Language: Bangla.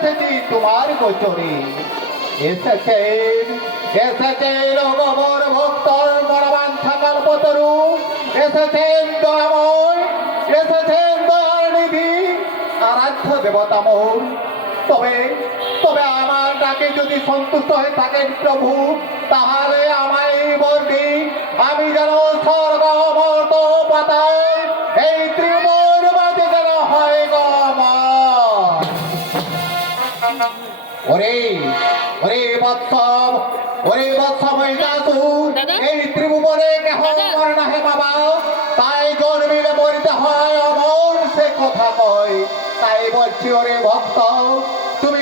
এসেছি তোমার গোচরে। এসেছেন এসেছেন অগমর ভক্ত মরবাঞ্ছা কল্পতরু, এসেছেন দয়াময়, এসেছেন দয়ার নিধি, আরাধ্য দেবতাময়। তবে তবে আমার ডাকে যদি সন্তুষ্ট হয়ে থাকেন প্রভু, তাহলে আমায় বর দিন, আমি যেন স্বর্গ মর্ত পাতাল এই ত্রিভুবন মাঝে যেন হয় গো আমার। ওরে ওরে বৎস, ওরে বৎস মহিষাসুর, এই ত্রিভুবনে কেহ মরে না হে বাবা, তাই জন্মিলে মরিতে হয় অমর সে কথা কয়। তাই বলছি ওরে ভক্ত, তুমি